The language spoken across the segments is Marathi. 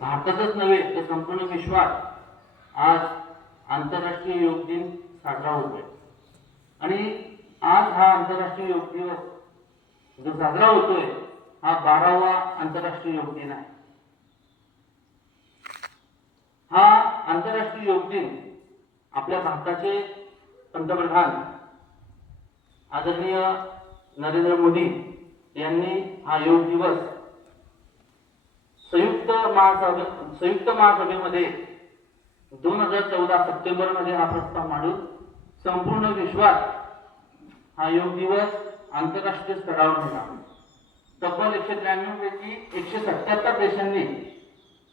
भारतातच नव्हे तर संपूर्ण विश्वात आज आंतरराष्ट्रीय योग दिन साजरा होतोय। आणि आज हा आंतरराष्ट्रीय योग दिवस जो साजरा होतोय हा 12वा आंतरराष्ट्रीय योग दिन आहे। हा आंतरराष्ट्रीय योग दिन आपल्या भारताचे पंतप्रधान आदरणीय नरेंद्र मोदी यांनी हा योग दिवस संयुक्त महासभेमध्ये 2014 सप्टेंबर मध्ये हा प्रस्ताव मांडून संपूर्ण विश्वात हा योग दिवस आंतरराष्ट्रीय स्तरावर झाला। तब्बल 193 पैकी 177 देशांनी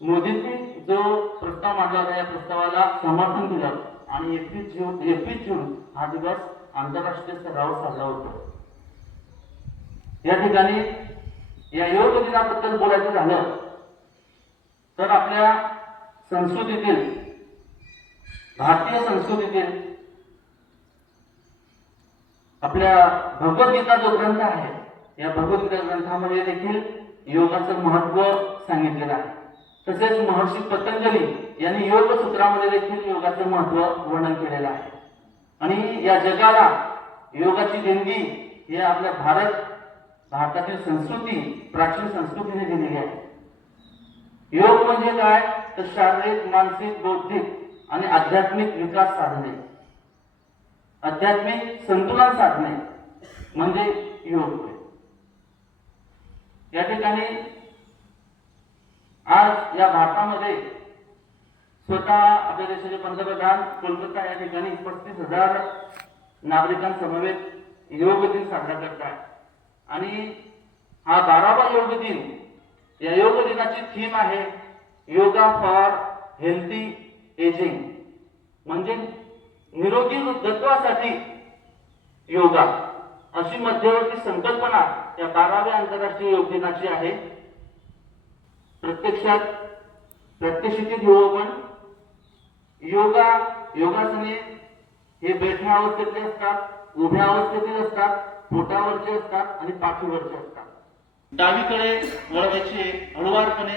मोदींनी जो प्रस्ताव मांडला होता या प्रस्तावाला समर्थन दिलं आणि 21 जून हा दिवस आंतरराष्ट्रीय स्तरावर साजरा होतो। या ठिकाणी या योग दिनाबद्दल बोलायचं झालं तर आपल्या संस्कृतीतील भारतीय संस्कृतीतील आपल्या भगवद्गीता जो ग्रंथ आहे या भगवद्गीता ग्रंथामध्ये देखील योगाचं महत्त्व सांगितलेलं आहे। तसेच महर्षी पतंजली यांनी योग सूत्रामध्ये देखील योगाचं महत्त्व वर्णन केलेलं आहे। आणि या जगाला योगाची देणगी ही आपल्या भारतातील संस्कृती प्राचीन संस्कृतीने दिलेली आहे। योग म्हणजे काय तर शारीरिक मानसिक बौद्धिक आणि आध्यात्मिक विकास साधने आध्यात्मिक संतुलन साधणे म्हणजे योग। या ठिकाणी आज या भारतामध्ये स्वतः आपल्या देशाचे पंतप्रधान कोलकाता या ठिकाणी 35,000 नागरिकांसमवेत योग दिन साजरा करतात। आणि हा 12वा योग दिन या योग दिनाची थीम आहे योगा फॉर हेल्थी एजिंग म्हणजे निरोगी वृद्धत्वासाठी योगा अशी मध्यवर्ती संकल्पना या 12व्या आंतरराष्ट्रीय योग दिनाची आहे। प्रत्यक्षात प्रात्यक्षिक योग पण योगासने हे बैठ्या अवस्थेतले असतात, उभ्या अवस्थेतील असतात, पोटावरचे असतात आणि पाठीवरचे असतात। डावीकडे वळवायचे हळुवारपणे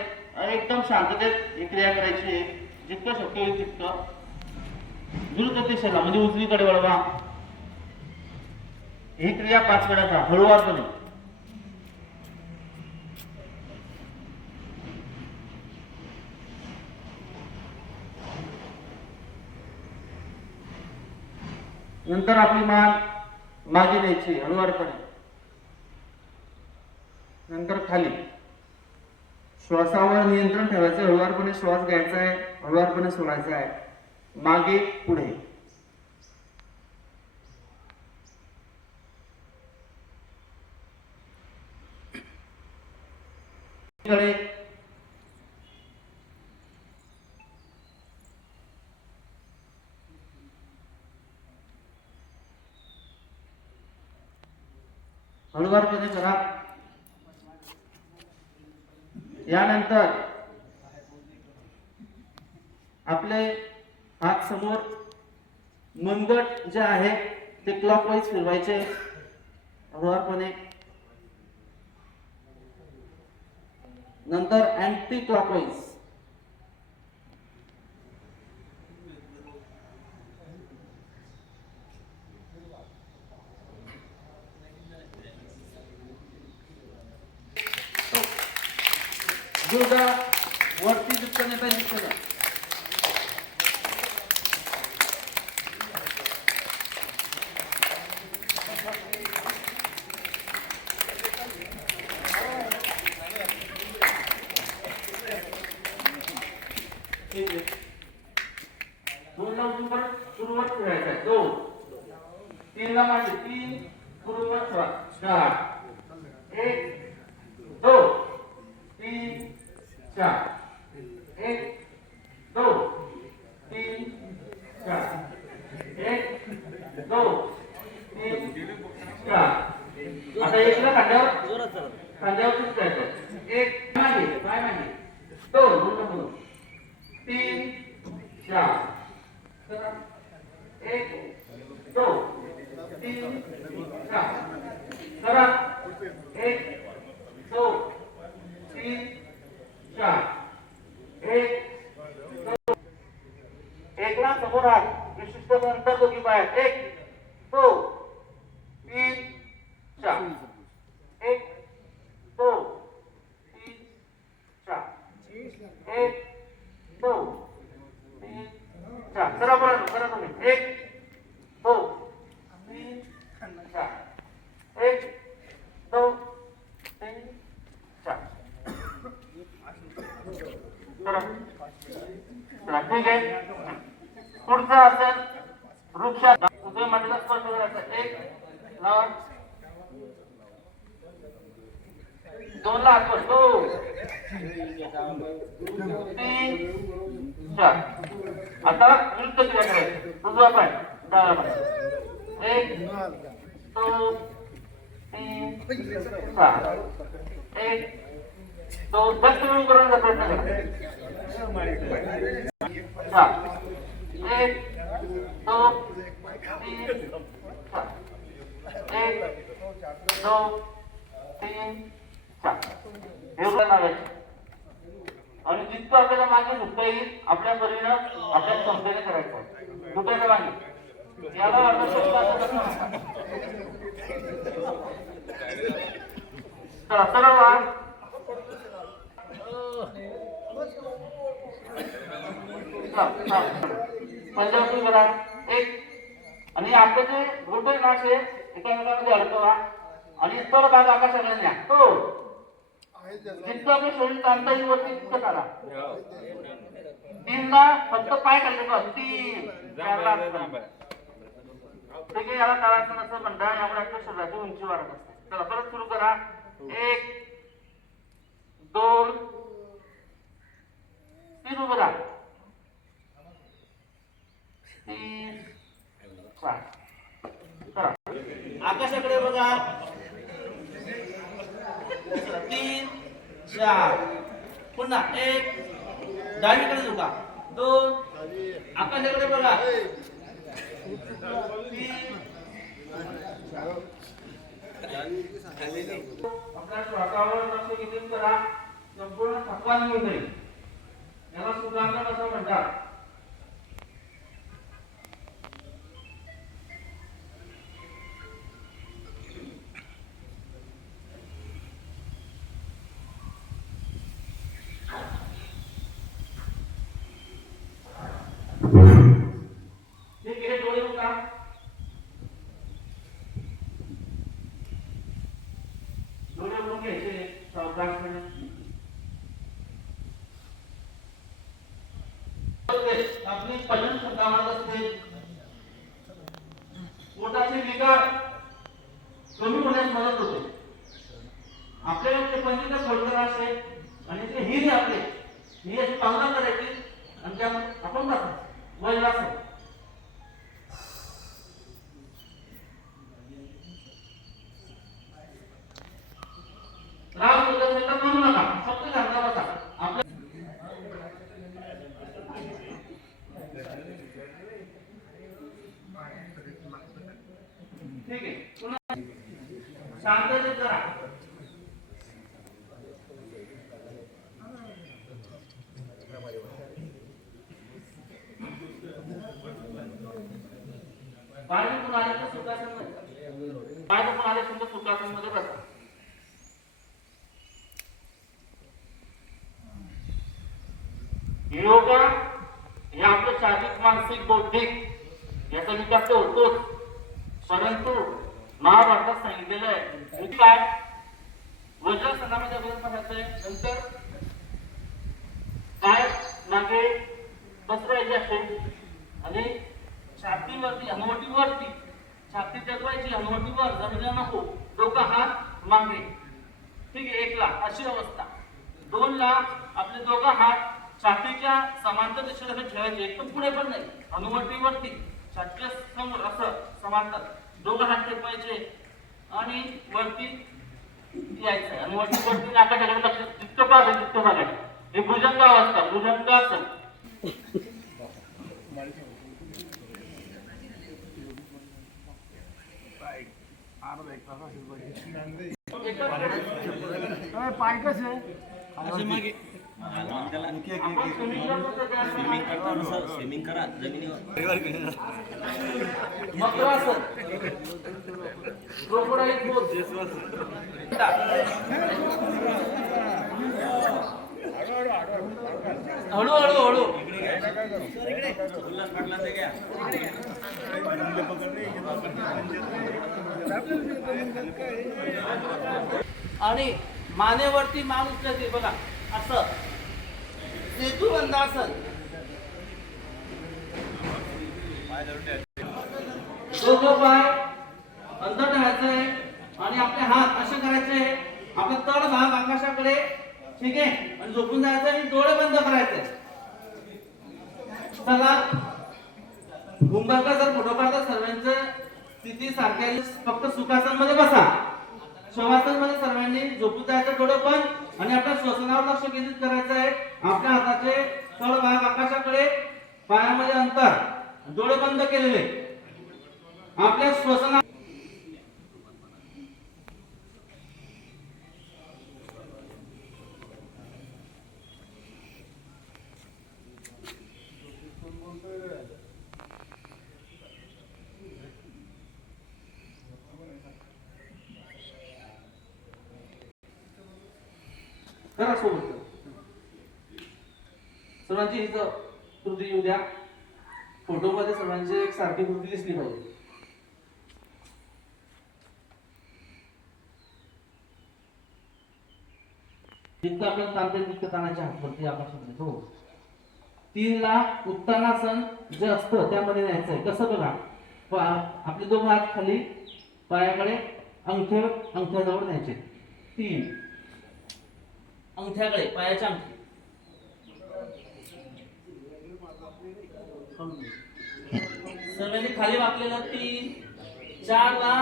एकदम शांततेत ही क्रिया करायची जितकं शक्य होईल तितकं द्रुत दिशेला म्हणजे उजवीकडे वळवा। ही क्रिया 5 वेळा करा हळुवारपणे। नंतर आपली मान मागे न्यायची हळुवारपणे, नंतर खाली श्वासावर नियंत्रण ठेवायचं, हळुवारपणे श्वास घ्यायचा आहे, हळुवारपणे सोडायचा आहे, मागे पुढे। हळुवारपणे करा। यानंतर आपले हात समोर मनगट जे आहे ते क्लॉकवाईज फिरवायचे हळुवारपणे, नंतर अँटी क्लॉकवाईज। वरती जितकं नेता तितकं सुरुवात करायचं आहे। 2 3 ला मागे 3 सुरुवात करा 4 1 2 3 4 1 2 3 4 1 2 3 4। आता एकला खांद्यावर सुटायचं। 1 मागे पाय मागे 2 3 4 1 2 3 4 करा 1 2 3 4 एकला समोर हात विशिष्ट अंतर दोघी पायात 1 2 3 4 1 2 3 4 1 2 3 4 करा बरं करा तुम्ही 1 2 3 4 1 2 3 4 ठीक आहे. पुढचं आसन वृक्षात उजव्या मांडीला स्पर्श करायचा 1 लावा 2 ला हात वर 2 3 4 आता विरुद्ध क्रिया करायची उजवा पाय डावा पाय 1 2 3 4 1 2 जास्त वेळ करण्याचा प्रयत्न करा 1 2 3 4 1 2 3 4 एवढं लागायचं आणि जितकं आपल्याला मागे झुकता येईल आपल्या परीनं आपल्या क्षमतेने करायचं झुकायचं मागे याला चला सरळ व्हा पंजाबी करा 1 आणि आपलं जे घोटं नाश आहे एकामेकांमध्ये अडकवा आणि इतर भाग आकाशाला न्या तो जितकं आपलं शरीर ताणता येईल वरती तितकं ताणा 3 ला फक्त पाय खाल्ले बस 3 ठीक आहे. याला ताळासन असं म्हणतात. यामुळे आपल्या शरीराची उंची वाढत असते. चला परत सुरू करा 1 2 3 उभं राहा 3 4 करा आकाशाकडे बघा 3 4 पुन्हा 1 डावीकडे झुका 2 आकाशाकडे बघा 3 आपल्या श्वासावर लक्ष केंद्रित करा संपूर्ण थकवा निघून जाईल. याला सुखासन असं म्हणतात. ठीक आहे डोळे उघडा डोळे उघडून घ्यायचे सावकाशपणे आपली पचन क्षमता वाढत असते. पोटाचे विकार कमी होण्यास मदत होते. आपल्याला ते पंचीचा सोडलेला असते आणि ते हिरे आपले ही अशी पावला करायची आणि त्या आपण बसायचं वय बसायचं राग होत असेल तर करू नका फक्त घालता बसा आपल्या ठीक आहे. पुन्हा शांततेत करा बाळगून आले तर सुखासन बाळगून आले तर सुखासन मध्ये बसा. योगा हे आपलं शारीरिक मानसिक बौद्धिक याचा विकास होतोच परंतु महाभारतात सांगितलेलं आहे काय वज्रासनामध्ये बदल करायचंय नंतर काय मागे बसवायचे असते आणि छातीवरती हनुवटीवरती छाती जगवायची हनुवटीवर जमिनीला नको डोकं हात मागे ठीक आहे 1 ला अशी अवस्था 2 ला आपले दोघं हात छातीच्या समांतर दिशेला ठेवायचे एकदम पुढे पण नाही हनुवटीवरती छातीच्या समोर असं समांतर दोघं हात टेकवायचे आणि वरती यायचं आणि वरती नाकाच्या लक्ष जितकं पाहिजे तितकं बघायचं. हे भुजंग अवस्था भुजंगासन पाय कसे आपण स्विमिंग करतो त्या स्विमिंग करताना सर स्विमिंग करा जमिनीवर. Makarasana, crocodile pose. हळू हळू हळू. उल्हास पाटलांचं घ्या. आणि मानेवरती मान उचलते बघा असं. सेतू बंधासन. दोघं पाय अंतर ठेवायचंय आणि आपले हात असे करायचे. आपला तळ भाग आकाशाकडे, ठीक आहे, आणि झोपून जायचं आणि डोळे बंद करायचे. चला कुंभकर जर फोटो काढता सर्वांचं स्थिती सारख्या, फक्त सुखासन मध्ये बसा. शवासन मध्ये सर्वांनी झोपून जायचं, डोळे बंद, आणि आपल्या श्वसनावर लक्ष केंद्रित करायचं आहे. आपल्या हाताचे तळ भाग आकाशाकडे, पायामध्ये अंतर, डोळे बंद केलेले. आपल्या श्वसना करा सोबत. सर्वांची इथं कृती येऊ द्या. फोटो मध्ये सर्वांची एक सारखी कृती दिसली पाहिजे. जितकं आपण ताणते तितकं ताणाच्या हातवरती आकाशामध्ये. हो, 3 ला उत्तानासन जे असतं त्यामध्ये न्यायचंय. कसं बघा, आपले दोन हात खाली पायाकडे, अंगठ्याजवळ न्यायचे. 3 अंगठ्याकडे, पायाच्या अंगठी. सर्वांनी खाली वाकलेलं. 3 4 ला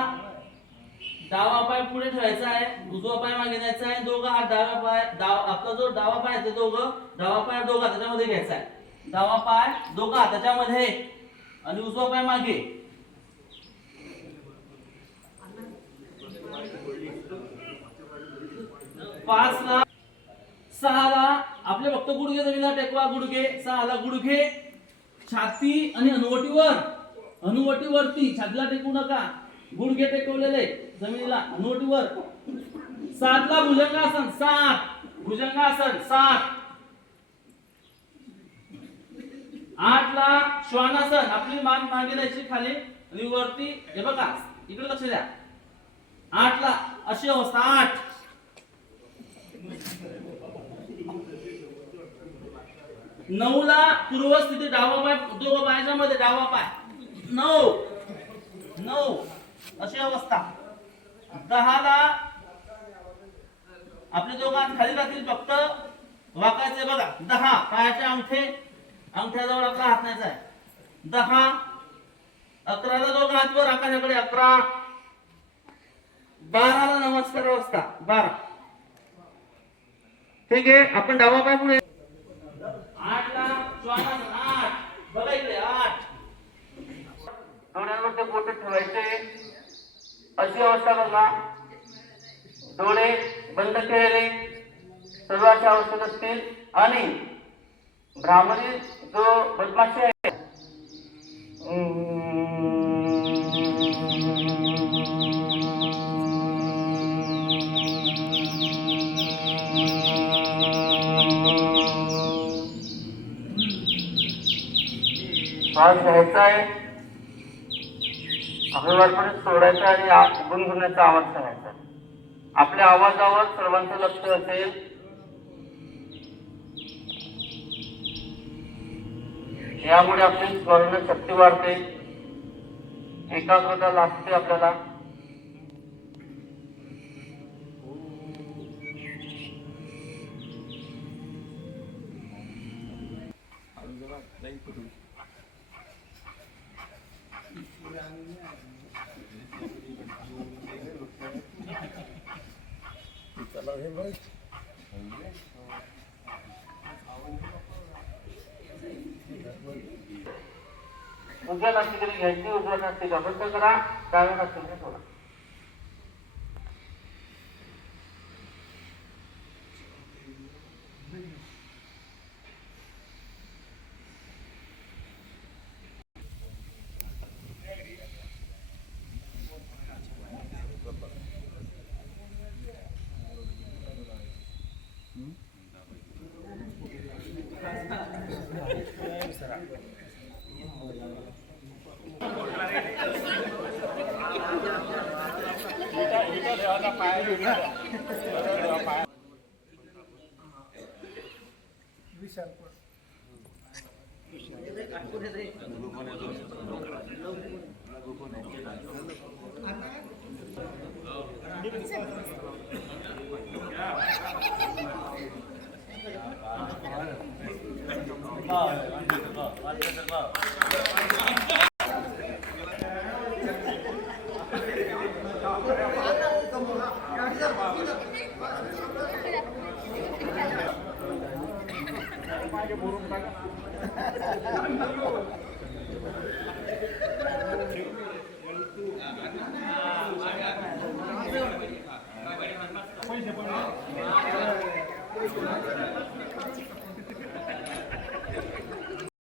डावा पाय पुढे ठेवायचा आहे, उजवा पाय मागे न्यायचा आहे. दोघं हात डावा पाय, आपला जो डावा पाय आहे दोघं डावा पाय दोघं हाताच्या मध्ये घ्यायचा आहे. डावा पाय दोघं हाताच्या मध्ये आणि उजवा पाय मागे. 5 ला 6 ला आपले फक्त गुडघे जमिनीला टेकवा. गुडघे 6 ला गुडघे, छाती आणि हनुवटीवर, हनुवटीवरती, छातीला टेकू नका. गुडघे टेकवलेले जमिनीला, हनुवटीवर. 7 ला भुजंगासन, 7 भुजंगासन, 7. 8 ला श्वानासन, आपली मान मागे द्यायची खाली आणि वरती. हे बघा इकडे लक्ष द्या. 8 ला अशी अवस्था. 8 9 ला पूर्व स्थिती, डावा पाय दोघं पायाच्या मध्ये, डावा पाय. 9 अशी अवस्था. 10 ला आपले दोघं हात खाली राहतील, फक्त वाकायचे बघा. 10 पायाच्या अंगठ्याजवळ आपला हात न्यायचा आहे. 10 11 ला दोघं हात वर आकाशाकडे. 11 12 ला नमस्कार अवस्था. 12 ठीक आहे. आपण डावा पाय पुढे. 8 ला श्वानासन. 8 बघा इकडे. 8 डोळ्यांवर ते बोट ठेवायचे. अशी अवस्था बघा. डोळे बंद केलेले सर्व अशा अवस्थेत असतील. आणि ब्राह्मणी जो बदमाशी आहे, श्वास घ्यायचा आहे, हवेवरपर्यंत सोडायचा आणि गुणगुण्याचा आवाज करायचा. आपल्या आवाजावर सर्वांचं लक्ष असेल. यामुळे आपली स्मरण शक्ती वाढते, एकाग्रता लागते आपल्याला. उजव्या नाशिकडे घ्यायची, उजव्या नाशिका बंद करा, डाव्या नाशिकडे सोडा.